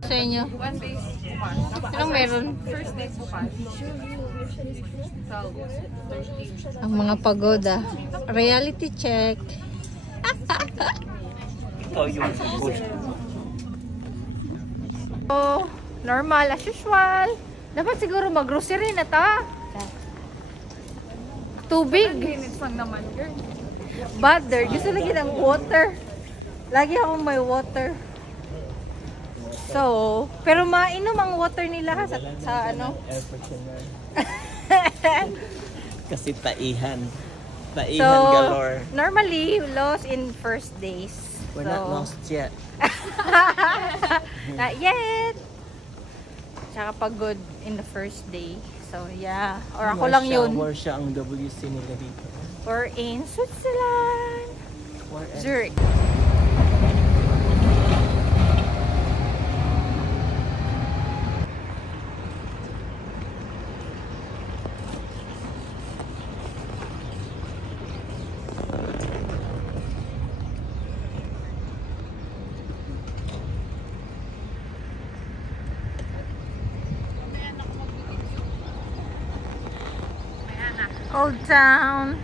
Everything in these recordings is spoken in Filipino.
Sa inyo? 1 day bukas. Anong meron? First day bukas. 12, 13. Ang mga pagoda. Reality check. Ikaw yung good. So, normal as usual. Dapat siguro mag-grocery na ta. Tubig. 10 minutes lang naman, girl. Butter. Gusto lagi ng water. Lagi akong may water. So, pero mainom ang water nila ha, sa ano? Kasi taihan. Taihan So, galore. normally, lost in first days. We're not lost yet. Not yet. Tsaka pagod in the first day. So, yeah. Or ako lang yun. War siya ang WC nila dito. We're in Switzerland. Zurich. Old Town.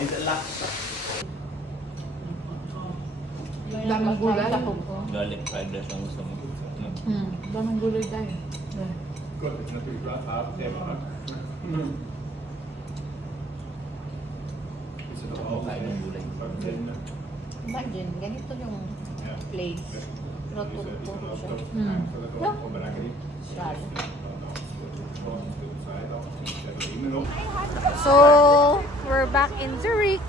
Is it locked? Damang gulay. Garlic fried rice ang gusto mo. Damang gulay tayo. Kain ng gulay. Imagine, ganito yung place. Pero turo siya. No? So, we're back in Zurich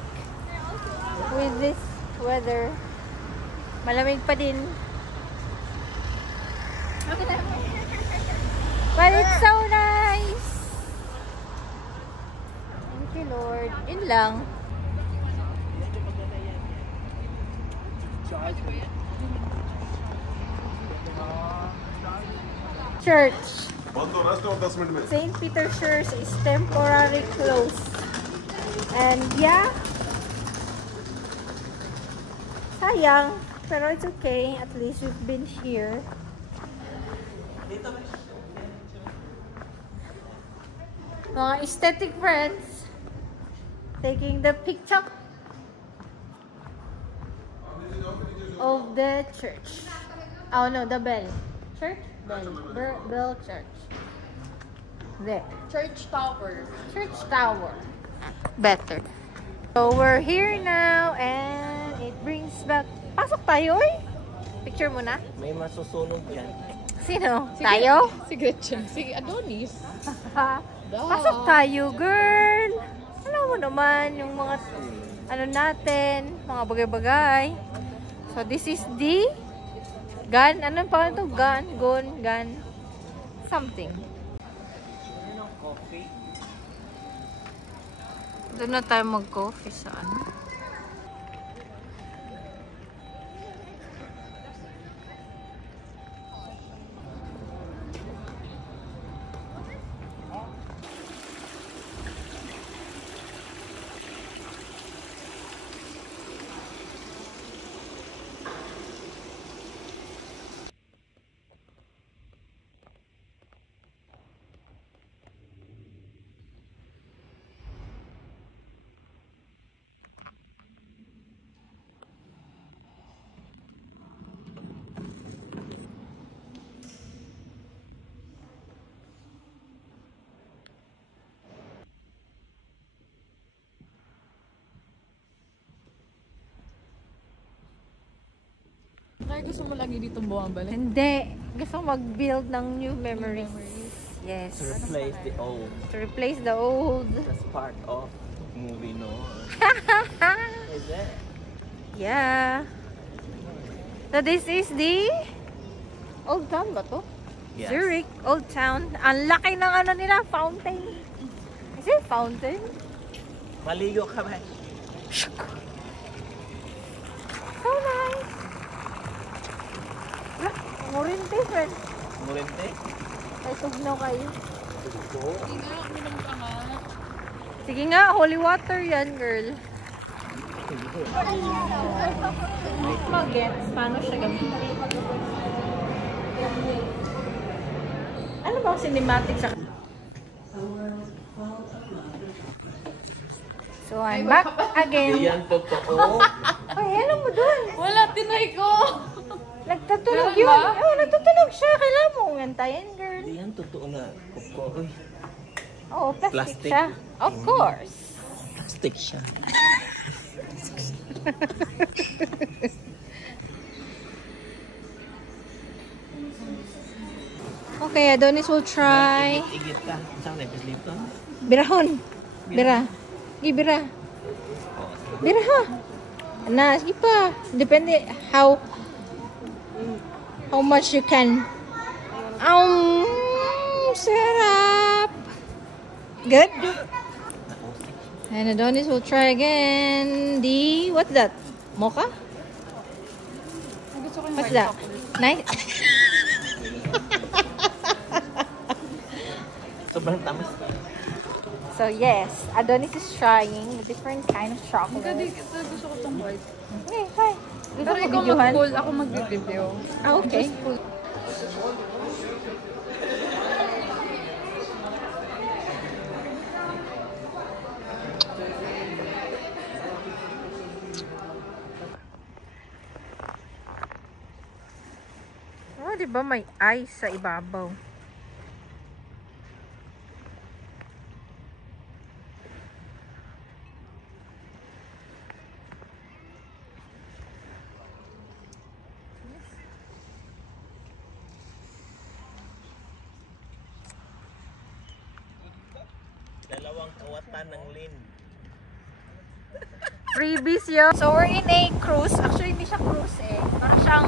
with this weather. Malamig pa din. But it's so nice. Thank you, Lord. Yun lang. Church. St. Peter's Church is temporarily closed. And yeah, sayang, pero it's okay. At least we've been here. Mga aesthetic friends taking the picture of the church. Oh no, the bell. Church? Bell Church. There. Church Tower. Church Tower. Better. So we're here now and it brings back... Pasok tayo eh. Picture mo na. May masusunog yan. Sino? Tayo? Si Gretchen. Si Adonis. Pasok tayo, girl. Alam mo naman yung mga ano natin, mga bagay-bagay. So this is the gun. Ano pa ito? Gun. Something. Coffee. Doon na tayo mag-coffee sa ano. Kaya gusto mo lagi dito bumabalik? Hindi. Gusto ko mag-build ng new memories. Yes. To replace the old. To replace the old. That's part of movie, no? Is it? Yeah. So this is the Old Town ba to? Yes. Zurich, Old Town. Ang laki ng ano nila, fountain. Is it fountain? Maligo ka ba? So nice. Morinte, friend. Murente? Ay, tugnaw kayo. Hindi nga, uminom ka nga. Sige nga, holy water yan, girl. Mag-gets, paano siya gamitin? Ano bang cinematic sa... So, I'm back again. Yan totoo. Ay, ano mo dun? Wala, tinay ko! Nagtatunog Meron yun. ba? Oo, nagtatunog siya. Kailangan mo ngantayin, girl. Hindi yan totoo na kuko. Uy, Oo, plastic Plastic. siya. Of course. plastic siya. Okay, Adonis will try. Igit ka. Saan na ibig dito? Birahon. Bira. Sige, bira. Bira ha. Na, sige pa. Depende how much you can. Sarap. Good. And Adonis will try again. What's that? Mocha? Gusto ko yung What's white that? chocolate. Nice. Sobrang tamis. So yes, Adonis is trying a different kind of chocolate. Gusto ko itong white. Okay, fine. Gusto Pero mo ikaw videohan? mag-pull, ako mag-review. Ah, okay. Oh, di ba may ice sa ibabaw? Dalawang kawatan ng lin. Freebies yun. So, we're in a cruise. Actually, hindi siya cruise eh. Para siyang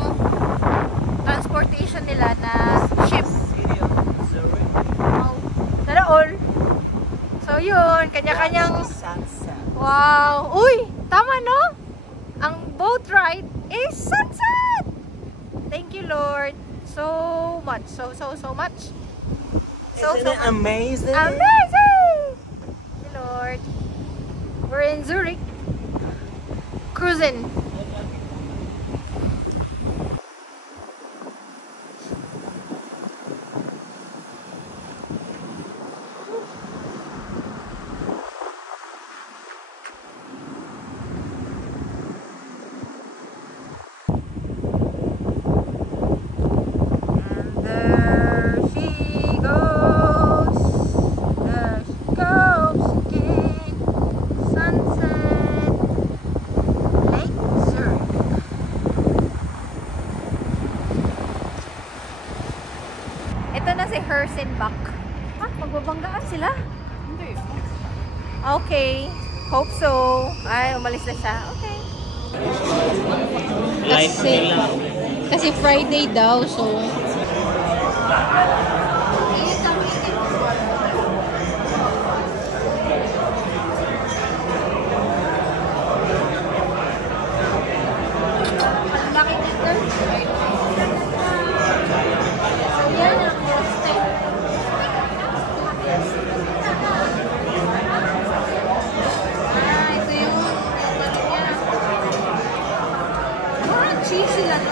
transportation nila na ship. City of Zurich. Oh, sana all. So, yun. Kanya-kanyang... Sunset. Wow! Uy! Tama, no? Ang boat ride is sunset! Thank you, Lord. So much. So much. Isn't it amazing? Amazing! Thank you, Lord. We're in Zurich. Cruising. Ito na si Hersenbach. Ah, magbabanggaan sila? Hindi. Okay. Hope so. Ay, umalis na siya. Okay. Light nila. Kasi Friday daw, so... cheesy lang.